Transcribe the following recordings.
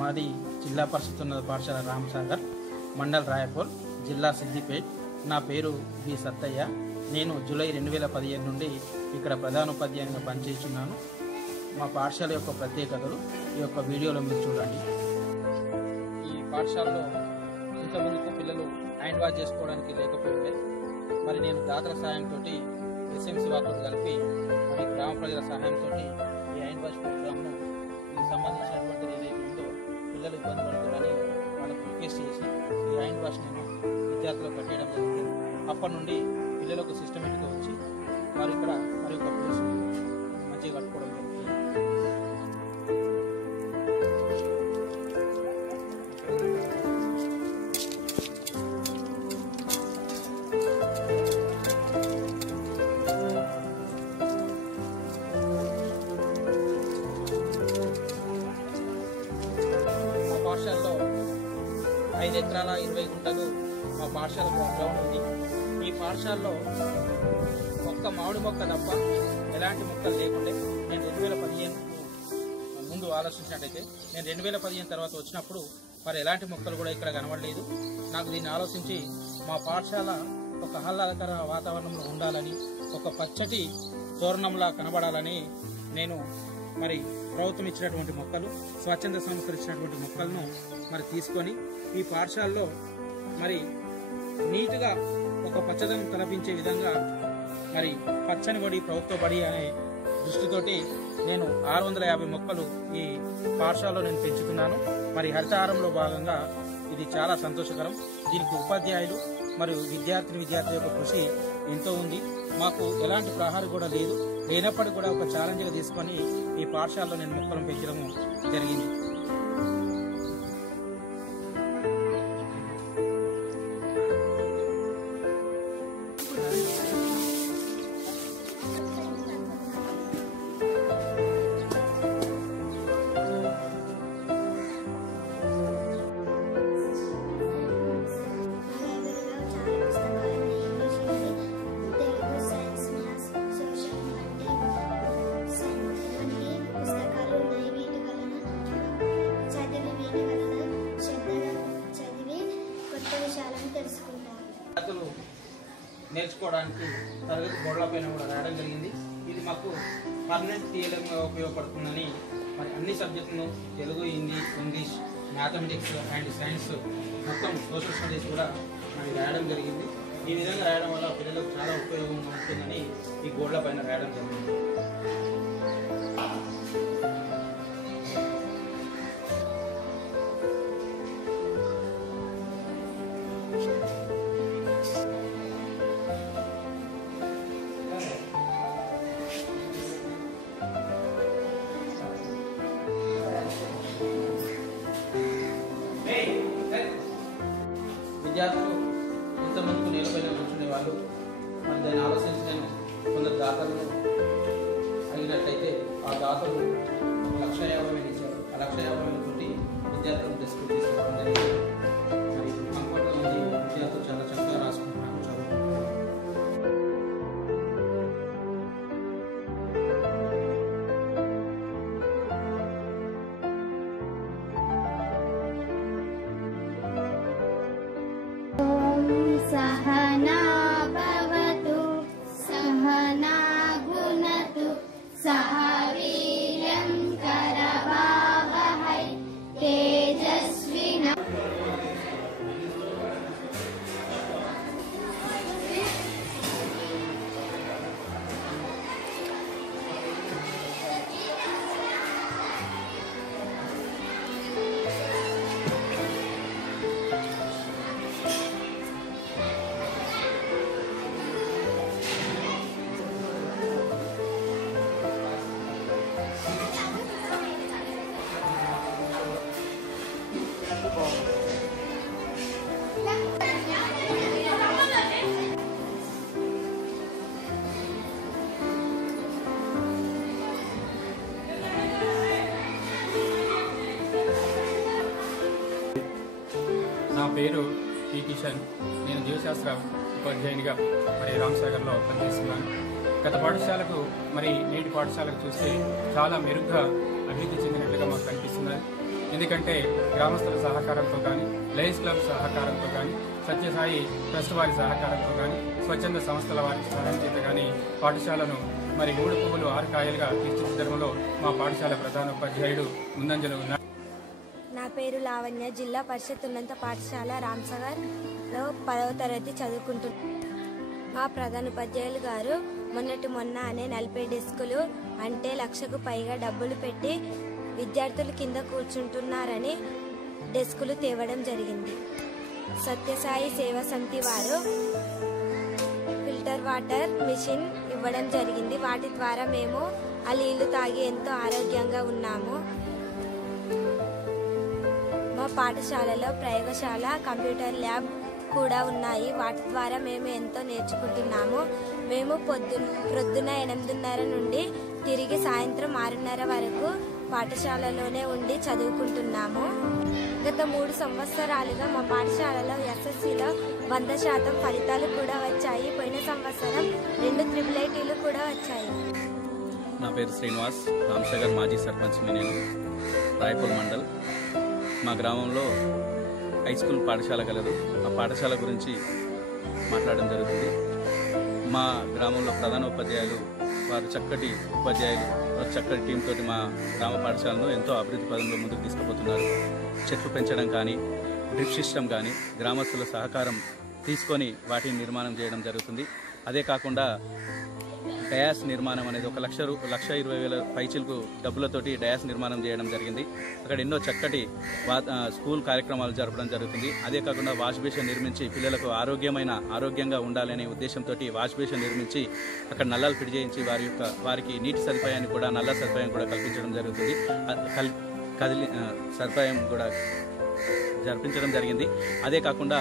మాది జిల్లా పరిషత్ ఉన్నత పాఠశాల రామసాగర్, మండల్ రాయపూర్, జిల్లా సిద్దిపేట్. నా పేరు బి సత్తయ్య. నేను జూలై 2015 నుండి ఇక్కడ ప్రధానోపాధ్యాయునిగా పనిచేస్తున్నాను. మా పాఠశాల యొక్క ప్రత్యేకతలు ఈ యొక్క వీడియోలో మీరు చూడండి. ఈ పాఠశాలలో ఇంతకుముందుకు పిల్లలు హ్యాండ్ వాష్ చేసుకోవడానికి లేకపోతే మరి నేను దాతల సహాయంతో ఎస్ఎంసీ వారితో కలిపి మరి గ్రామ ప్రజల సహాయంతో ఈ హ్యాండ్ వాష్ ప్రోగ్రామ్ను దీనికి సంబంధించినటువంటిది ఏదైతే ఉందో పిల్లలు ఇబ్బంది పడుతుందని వాళ్ళకు రిక్వెస్ట్ చేసి ఈ హ్యాండ్ వాష్ నేను విద్యార్థులకు కట్టేయడం జరిగింది. అప్పటి నుండి పిల్లలకు సిస్టమేటిక్గా వచ్చి వారు ఇక్కడ మరి ఒక ప్లేస్ మంచిగా కట్టుకోవడం జరుగుతుంది. పాఠశాలలో 5 ఎకరాల 20 గుంటలు మా పాఠశాల గ్రౌండ్ ఉంది. ఈ పాఠశాలలో ఒక్క మామిడి మొక్క తప్ప ఎలాంటి మొక్కలు లేకుండే. నేను 2015 ముందు ఆలోచించినట్టయితే నేను 2015 తర్వాత వచ్చినప్పుడు మరి ఎలాంటి మొక్కలు కూడా ఇక్కడ కనబడలేదు. నాకు దీన్ని ఆలోచించి మా పాఠశాల ఒక ఆహ్లాదకర వాతావరణంలో ఉండాలని, ఒక పచ్చటి తోరణంలా కనబడాలని నేను మరి ప్రభుత్వం ఇచ్చినటువంటి మొక్కలు, స్వచ్ఛంద సంస్థలు ఇచ్చినటువంటి మొక్కలను మరి తీసుకొని ఈ పాఠశాలలో మరి నీట్గా ఒక పచ్చదనం తలపించే విధంగా మరి పచ్చని బడి, ప్రభుత్వ బడి అనే దృష్టితోటి నేను 650 మొక్కలు ఈ పాఠశాలలో నేను పెంచుతున్నాను. మరి హరితహారంలో భాగంగా ఇది చాలా సంతోషకరం. దీనికి ఉపాధ్యాయులు మరియు విద్యార్థుల యొక్క కృషి ఎంతో ఉంది. మాకు ఎలాంటి ప్రహారం కూడా లేదు. లేనప్పటికీ కూడా ఒక ఛాలెంజ్గా తీసుకొని ఈ పాఠశాలలో నేను మొక్కలను పెంచడం జరిగింది. విద్యార్థులు నేర్చుకోవడానికి తరగతి బోర్డుల పైన కూడా రాయడం జరిగింది. ఇది మాకు పర్మనెంట్ థియరీగా ఉపయోగపడుతుందని మరి అన్ని సబ్జెక్టులను Telugu, Hindi, English, mathematics and science, మొత్తం సోషల్ స్టడీస్ కూడా మరి రాయడం జరిగింది. ఈ విధంగా రాయడం వల్ల పిల్లలకు చాలా ఉపయోగం ఉంటుందని ఈ బోర్డుల పైన రాయడం జరిగింది. విద్యార్థులు ఇంతమందికి నేలపైన కూర్చునే వాళ్ళు మరి దాన్ని ఆలోచించి నేను కొందరు దాతలను అడిగినట్లయితే ఆ దాతలు 1,50,000 ఇచ్చారు. ఆ 1,50,000 తోటి విద్యార్థులను డెస్క్ తీసుకోవడం జరిగింది. మరి కంఫర్ట్గా ఉంది. విద్యార్థులు చాలా చక్కగా రాసుకుంటున్నాను, చదువుకుంటున్నాను. सहना भवतु सहना भुनक्तु सह वीर्यं करवावहै तेजस्विना నా పేరు టి కిషన్. నేను జీవశాస్త్ర ఉపాధ్యాయునిగా మరి రామసాగర్లో పనిచేస్తున్నాను. గత పాఠశాలకు మరి నేటి పాఠశాలకు చూస్తే చాలా మెరుగ్గా అభివృద్ధి చెందినట్లుగా మాకు కనిపిస్తున్నది. ఎందుకంటే గ్రామస్తుల సహకారంతో కానీ, లయన్స్ క్లబ్ సహకారంతో కానీ, సత్యసాయి ట్రస్ట్ వారి సహకారంతో కానీ, స్వచ్ఛంద సంస్థల వారి సహాయం చేత కానీ పాఠశాలను మరి 3 పువ్వులు 6 కాయలుగా తీర్చిదిద్దడంలో మా పాఠశాల ప్రధానోపాధ్యాయుడు ముందంజలో ఉన్నారు. నా పేరు లావణ్య. జిల్లా పరిషత్ ఉన్నత పాఠశాల రామ్సాగర్లో 10వ తరగతి చదువుకుంటున్నాను. మా ప్రధానోపాధ్యాయులు గారు మొన్న అనే 40 డెస్కులు అంటే 1,00,000కు పైగా డబ్బులు పెట్టి విద్యార్థులు కింద కూర్చుంటున్నారని డెస్కులు తేవడం జరిగింది. సత్యసాయి సేవా సమితి వారు ఫిల్టర్ వాటర్ మిషన్ ఇవ్వడం జరిగింది. వాటి ద్వారా మేము ఆ నీళ్లు తాగి ఎంతో ఆరోగ్యంగా ఉన్నాము. మా పాఠశాలలో ప్రయోగశాల, కంప్యూటర్ ల్యాబ్ కూడా ఉన్నాయి. వాటి ద్వారా మేము ఎంతో నేర్చుకుంటున్నాము. మేము ప్రొద్దున 8:30 నుండి తిరిగి సాయంత్రం 6:30 వరకు పాఠశాలలోనే ఉండి చదువుకుంటున్నాము. గత 3 సంవత్సరాలుగా మా పాఠశాలలో SSCలో 100% ఫలితాలు కూడా వచ్చాయి. పోయిన సంవత్సరం 2 IIITలు కూడా వచ్చాయి. నా పేరు శ్రీనివాస్, రామ్సాగర్ మాజీ సర్పంచ్ని నేను, రాయపూర్ మండల్. మా గ్రామంలో హై స్కూల్ పాఠశాల కలదు. ఆ పాఠశాల గురించి మాట్లాడడం జరుగుతుంది. మా గ్రామంలో ప్రధానోపాధ్యాయులు వారు చక్కటి ఉపాధ్యాయులు, చక్కటి టీం తోటి మా గ్రామ పాఠశాలను ఎంతో అభివృద్ధి పదంలో ముందుకు తీసుకుపోతున్నారు. చెట్లు పెంచడం కానీ, డ్రిప్ సిస్టమ్ కానీ గ్రామస్తుల సహకారం తీసుకొని వాటిని నిర్మాణం చేయడం జరుగుతుంది. అదే కాకుండా డయాస్ నిర్మాణం అనేది 1,20,000 పైచిలకు డబ్బులతోటి డయాస్ నిర్మాణం చేయడం జరిగింది. అక్కడ ఎన్నో చక్కటి స్కూల్ కార్యక్రమాలు జరపడం జరుగుతుంది. అదే కాకుండా వాష్ బేసిన్ నిర్మించి పిల్లలకు ఆరోగ్యంగా ఉండాలనే ఉద్దేశంతో వాష్ బేసిన్ నిర్మించి అక్కడ నల్లాలు ఫిట్ చేయించి వారికి నీటి సదుపాయాన్ని కూడా, నల్ల సదుపాయం కూడా కల్పించడం జరుగుతుంది. సదుపాయం కూడా జరిపించడం జరిగింది. అదే కాకుండా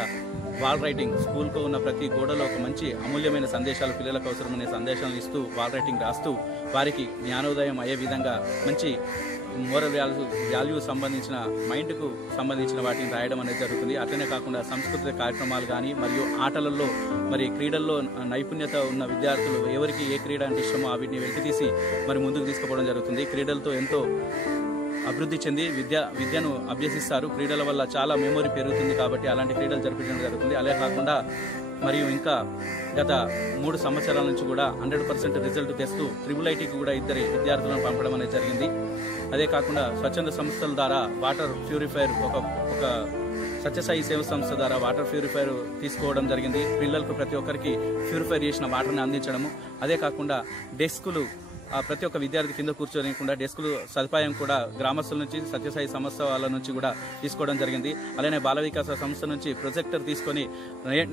వాల్ రైటింగ్, స్కూల్కు ఉన్న ప్రతి గోడలో ఒక మంచి అమూల్యమైన సందేశాలు, పిల్లలకు అవసరమైన సందేశాలను ఇస్తూ వాల్ రైటింగ్ రాస్తూ వారికి జ్ఞానోదయం అయ్యే విధంగా మంచి మోరల్ వాల్యూ సంబంధించిన, మైండ్కు సంబంధించిన వాటిని రాయడం అనేది జరుగుతుంది. అట్లనే కాకుండా సాంస్కృతిక కార్యక్రమాలు కానీ, మరియు ఆటలలో మరి క్రీడల్లో నైపుణ్యత ఉన్న విద్యార్థులు ఎవరికి ఏ క్రీడ అంటే ఇష్టమో వీటిని వెలికితీసి మరి ముందుకు తీసుకుపోవడం జరుగుతుంది. క్రీడలతో ఎంతో అభివృద్ధి చెంది విద్యను అభ్యసిస్తారు. క్రీడల వల్ల చాలా మెమొరీ పెరుగుతుంది కాబట్టి అలాంటి క్రీడలు జరిపించడం జరుగుతుంది. అలా కాకుండా మరియు ఇంకా గత 3 సంవత్సరాల నుంచి కూడా 100% రిజల్ట్ తెస్తూ IIITకి కూడా 2 విద్యార్థులను పంపడం అనేది జరిగింది. అదే కాకుండా స్వచ్ఛంద సంస్థల ద్వారా వాటర్ ప్యూరిఫైర్, ఒక సత్యసాయి సేవ సంస్థ ద్వారా వాటర్ ప్యూరిఫైర్ తీసుకోవడం జరిగింది. పిల్లలకు ప్రతి ఒక్కరికి ప్యూరిఫైర్ చేసిన వాటర్ని అందించడము. అదే కాకుండా డెస్కులు, ప్రతి ఒక్క విద్యార్థి కింద కూర్చోనికుండా డెస్కులు సదుపాయం కూడా గ్రామస్తుల నుంచి, సత్యసాయి సంస్థ వాళ్ళ నుంచి కూడా తీసుకోవడం జరిగింది. అలానే బాల వికాస సంస్థ నుంచి ప్రొజెక్టర్ తీసుకొని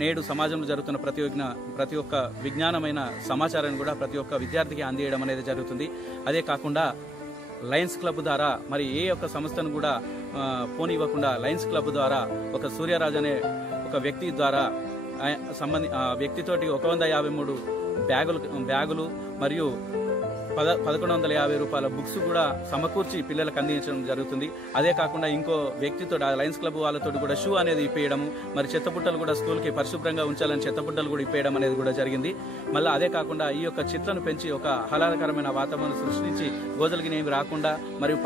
నేడు సమాజంలో జరుగుతున్న ప్రతి ఒక్క విజ్ఞానమైన సమాచారాన్ని కూడా ప్రతి ఒక్క విద్యార్థికి అందియడం అనేది జరుగుతుంది. అదే కాకుండా లయన్స్ క్లబ్ ద్వారా మరి ఏ ఒక్క సంస్థను కూడా పోనివ్వకుండా లయన్స్ క్లబ్ ద్వారా ఒక సూర్యరాజ్ అనే ఒక వ్యక్తి ద్వారా వ్యక్తితోటి 153 బ్యాగులు మరియు 1,150 రూపాయల బుక్స్ కూడా సమకూర్చి పిల్లలకు అందించడం జరుగుతుంది. అదే కాకుండా ఇంకో వ్యక్తితో లయన్స్ క్లబ్ వాళ్ళతో కూడా షూ అనేది ఇప్పేయడము, మరి చెత్తబుట్టలు కూడా స్కూల్కి పరిశుభ్రంగా ఉంచాలని చెత్తబుట్టలు కూడా ఇప్పేయడం అనేది కూడా జరిగింది. మళ్ళీ అదే కాకుండా ఈ యొక్క చెట్లను పెంచి ఒక ఆహ్లాదకరమైన వాతావరణం సృష్టించి గోజలకి ఏమి రాకుండా మరియు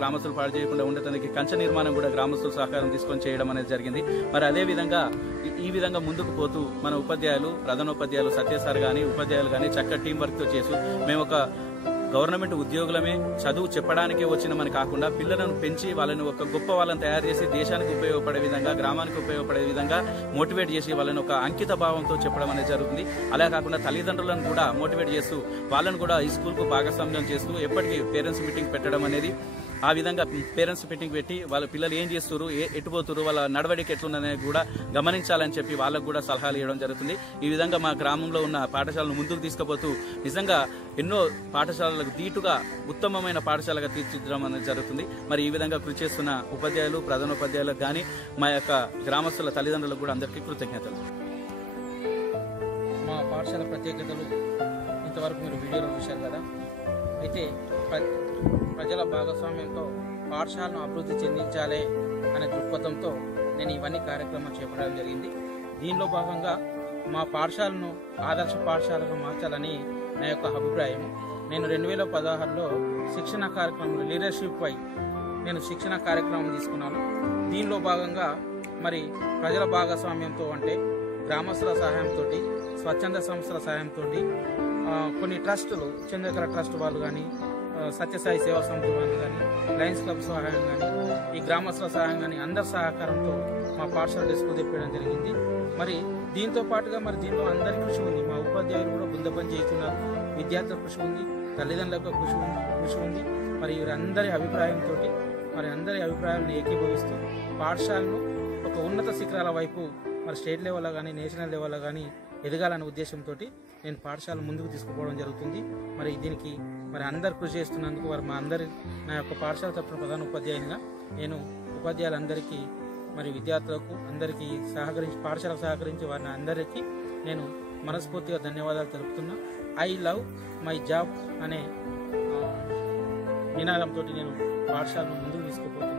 గ్రామస్తులు పాడు చేయకుండా ఉండటానికి కంచె నిర్మాణం కూడా గ్రామస్తుల సహకారం తీసుకొని చేయడం అనేది జరిగింది. మరి అదే విధంగా ఈ విధంగా ముందుకు పోతూ మన ఉపాధ్యాయులు, ప్రధానోపాధ్యాయులు, సత్యసార్ కానీ ఉపాధ్యాయులు కానీ చక్కటి టీం వర్క్తో చేస్తూ మేము ఒక గవర్నమెంట్ ఉద్యోగులమే, చదువు చెప్పడానికే వచ్చినమని కాకుండా పిల్లలను పెంచి వాళ్ళని ఒక గొప్ప వాళ్ళని తయారు చేసి దేశానికి ఉపయోగపడే విధంగా, గ్రామానికి ఉపయోగపడే విధంగా మోటివేట్ చేసి వాళ్ళని ఒక అంకిత భావంతో చెప్పడం అనేది జరుగుతుంది. అలా కాకుండా తల్లిదండ్రులను కూడా మోటివేట్ చేస్తూ వాళ్ళను కూడా ఈ స్కూల్కు భాగస్వామ్యం చేస్తూ ఎప్పటికీ పేరెంట్స్ మీటింగ్ పెట్టడం అనేది, ఆ విధంగా పేరెంట్స్ మీటింగ్ పెట్టి వాళ్ళ పిల్లలు ఏం చేస్తున్నారు, ఎటుపోతున్నారు, వాళ్ళ నడవడికి ఎట్లున్నదని కూడా గమనించాలని చెప్పి వాళ్ళకు కూడా సలహాలు ఇవ్వడం జరుగుతుంది. ఈ విధంగా మా గ్రామంలో ఉన్న పాఠశాలను ముందుకు తీసుకుపోతూ నిజంగా ఎన్నో పాఠశాలలకు దీటుగా ఉత్తమమైన పాఠశాలగా తీర్చిదిద్దడం అనేది జరుగుతుంది. మరి ఈ విధంగా కృషి చేస్తున్న ఉపాధ్యాయులు, ప్రధానోపాధ్యాయులకు కానీ మా యొక్క గ్రామస్తుల తల్లిదండ్రులకు కూడా అందరికీ కృతజ్ఞతలు. మా పాఠశాల ప్రత్యేకతలు ఇంతవరకు మీరు వీడియోలో చూశారు కదా. అయితే ప్రజల భాగస్వామ్యంతో పాఠశాలను అభివృద్ధి చెందించాలి అనే దృక్పథంతో నేను ఇవన్నీ కార్యక్రమాలు చేపట్టడం జరిగింది. దీనిలో భాగంగా మా పాఠశాలను ఆదర్శ పాఠశాలకు మార్చాలని నా యొక్క అభిప్రాయం. నేను 2016లో శిక్షణ కార్యక్రమంలో లీడర్షిప్ పై నేను శిక్షణ కార్యక్రమం తీసుకున్నాను. దీనిలో భాగంగా మరి ప్రజల భాగస్వామ్యంతో అంటే గ్రామస్తుల సహాయంతో, స్వచ్ఛంద సంస్థల సహాయంతో, కొన్ని ట్రస్టులు, చంద్రకళ ట్రస్ట్ వాళ్ళు కానీ, సత్యసాయి సేవా సమితి వాళ్ళు కానీ, లయన్స్ క్లబ్ సహాయం కానీ, ఈ గ్రామస్తుల సహాయం కానీ అందరి సహకారంతో మా పాఠశాల డెస్క్ తెప్పడం జరిగింది. మరి దీంతో పాటుగా మరి దీంట్లో అందరి కృషి ఉంది. మా ఉపాధ్యాయులు కూడా బృంద పని చేస్తున్నారు, విద్యార్థుల కృషి ఉంది, తల్లిదండ్రుల కృషి ఉంది. మరి వీరందరి అభిప్రాయంతో మరి అందరి అభిప్రాయాలను ఏకీభవిస్తూ పాఠశాలను ఒక ఉన్నత శిఖరాల వైపు మరి స్టేట్ లెవెల్లో కానీ నేషనల్ లెవెల్లో కానీ ఎదగాలనే ఉద్దేశంతో నేను పాఠశాల ముందుకు తీసుకుపోవడం జరుగుతుంది. మరి దీనికి మరి అందరు కృషి చేస్తున్నందుకు వారు నా యొక్క పాఠశాల తరపున ప్రధాన ఉపాధ్యాయునిగా నేను ఉపాధ్యాయులందరికీ మరి విద్యార్థులకు అందరికీ పాఠశాలకు సహకరించి వారిని అందరికీ నేను మనస్ఫూర్తిగా ధన్యవాదాలు తెలుపుతున్నా. ఐ లవ్ మై జాబ్ అనే నినాదంతో నేను పాఠశాలను ముందుకు తీసుకుపోతున్నాను.